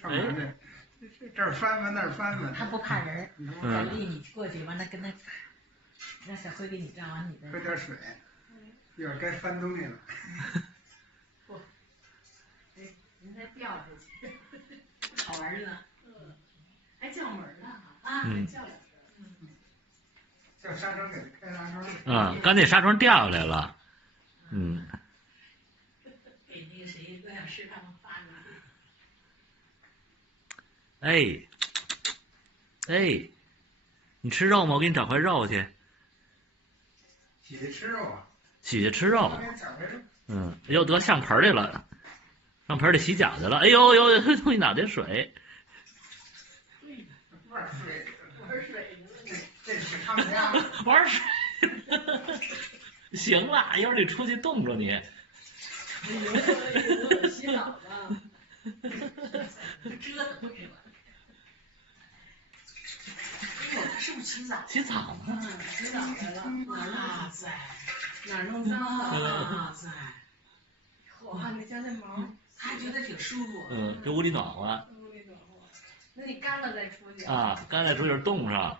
上面这儿翻翻那儿翻翻。他不怕人，小丽你过去完了跟他，让小辉给你照完你的。喝点水，一会儿该翻东西了。不，人才掉下去，好玩呢。还叫门呢啊，还叫两声。叫纱窗给他开纱窗。啊，刚那纱窗掉下来了。给那个谁录像师他们发的。哎，你吃肉吗？我给你找块肉去。洗去吃肉啊？洗去吃肉。又得上盆里了，上盆里洗脚去了。哎呦，弄一脑袋水。玩水呢，这是他们家玩水。行了，一会儿你出去冻着你。我洗澡吧。折腾去了。哎呦，他是不是洗澡？洗澡呢。洗澡来了。哇塞，哪弄脏了？哇塞，哇，你家那毛，他还觉得挺舒服。这屋里暖和。屋里暖和。那你干了再出去。啊，干了再出去冻上。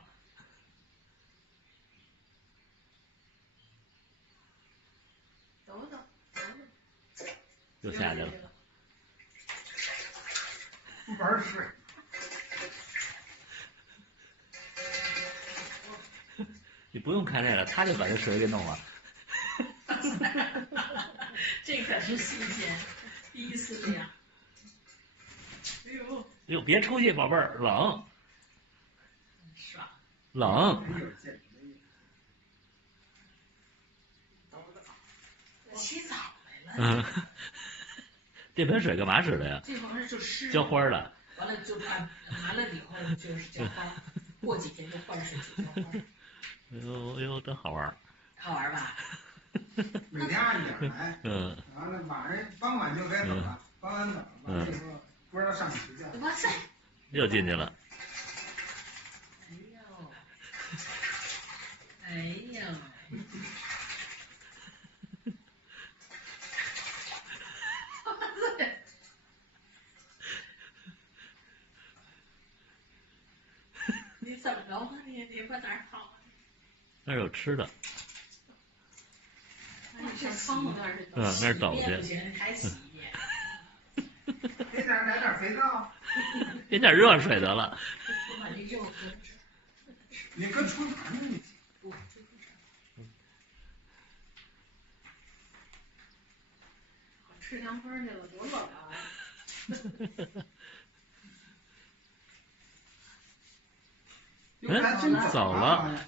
走走。又下去了。玩水。你不用看这个，他就把这水给弄了。这可是新鲜，第一次这样。哎呦，别出去，宝贝儿，冷。爽。冷。洗澡来了。这盆水干嘛使的呀？这盆是就湿。浇花的。完了就完了以后就是浇花，过几天就换水去浇花。哎呦，真好玩。好玩吧？每天按点来。完了晚上傍晚就该走了，傍晚走了，完了以后不知道上哪睡觉。哇塞！又进去了。哎呦！你怎么着吧？你往哪儿跑？那儿有吃的。这窗户那儿是。那儿走去。不行，还洗一遍。给来点肥皂。给点热水得了。我把这肉搁你搁厨房呢？不，吃凉风去了，多冷啊！走了。